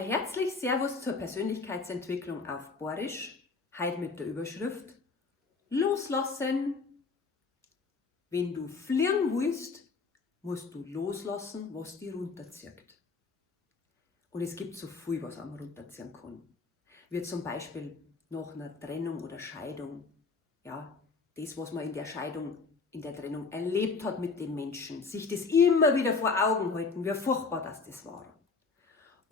Ein herzlich Servus zur Persönlichkeitsentwicklung auf Borisch, heute mit der Überschrift Loslassen. Wenn du fliegen willst, musst du loslassen, was dich runterzieht. Und es gibt so viel, was einem runterziehen kann. Wie zum Beispiel nach einer Trennung oder Scheidung. Ja, das, was man in der Scheidung, in der Trennung erlebt hat mit dem Menschen. Sich das immer wieder vor Augen halten, wie furchtbar das war.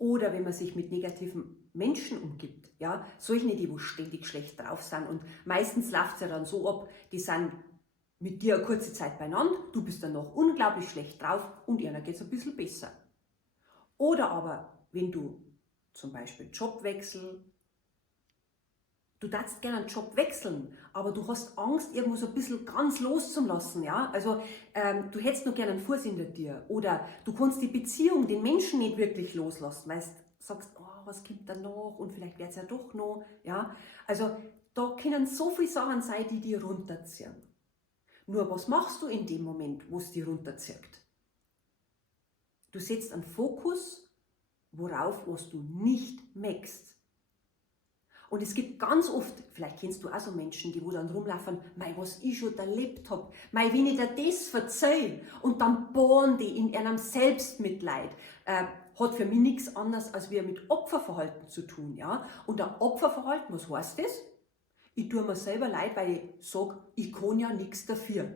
Oder wenn man sich mit negativen Menschen umgibt, ja, solche, die wo ständig schlecht drauf sind. Und meistens läuft es ja dann so ab, die sind mit dir eine kurze Zeit beieinander, du bist dann noch unglaublich schlecht drauf und ihnen geht es ein bisschen besser. Oder aber, wenn du zum Beispiel Jobwechsel, du darfst gerne einen Job wechseln, aber du hast Angst, irgendwo so ein bisschen ganz loszulassen, ja. Also du hättest noch gerne einen Fuß hinter dir. Oder du kannst die Beziehung, den Menschen nicht wirklich loslassen, weil du sagst, oh, was kommt da noch und vielleicht wird es ja doch noch, ja. Also da können so viele Sachen sein, die dir runterziehen. Nur was machst du in dem Moment, wo es dir runterzieht? Du setzt einen Fokus, worauf, was du nicht merkst. Und es gibt ganz oft, vielleicht kennst du auch so Menschen, die wo dann rumlaufen, mei, was ich schon erlebt habe, mei, wenn ich dir das verzeihe und dann bohren die in einem Selbstmitleid, hat für mich nichts anderes als wir mit Opferverhalten zu tun, ja. Und ein Opferverhalten, was heißt das? Ich tue mir selber leid, weil ich sage, ich kann ja nichts dafür.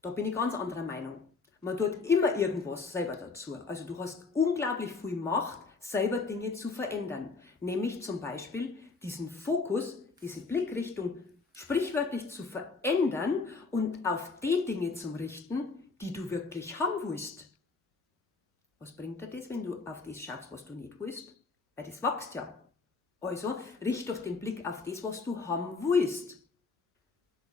Da bin ich ganz anderer Meinung. Man tut immer irgendwas selber dazu. Also du hast unglaublich viel Macht, selber Dinge zu verändern. Nämlich zum Beispiel diesen Fokus, diese Blickrichtung sprichwörtlich zu verändern und auf die Dinge zu richten, die du wirklich haben willst. Was bringt dir das, wenn du auf das schaust, was du nicht willst? Weil das wächst ja. Also richte doch den Blick auf das, was du haben willst.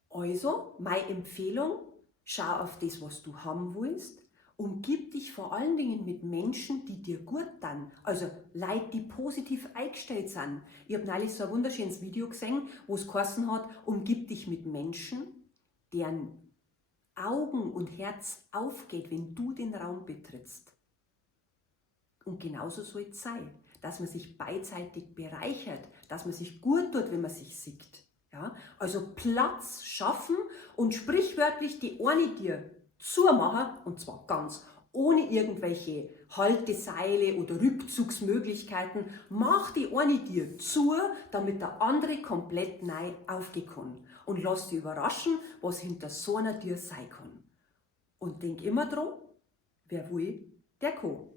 Also, meine Empfehlung, schau auf das, was du haben willst. Umgib dich vor allen Dingen mit Menschen, die dir gut tun. Also Leute, die positiv eingestellt sind. Ich habe neulich so ein wunderschönes Video gesehen, wo es geheißen hat, umgib dich mit Menschen, deren Augen und Herz aufgeht, wenn du den Raum betrittst. Und genauso soll es sein, dass man sich beidseitig bereichert, dass man sich gut tut, wenn man sich sieht. Ja? Also Platz schaffen und sprichwörtlich die Ohren dir zumachen, und zwar ganz, ohne irgendwelche Halteseile oder Rückzugsmöglichkeiten. Mach die Ohren dir zu, damit der andere komplett neu aufgehen kann. Und lass dich überraschen, was hinter so einer Tür sein kann. Und denk immer dran, wer will, der kann.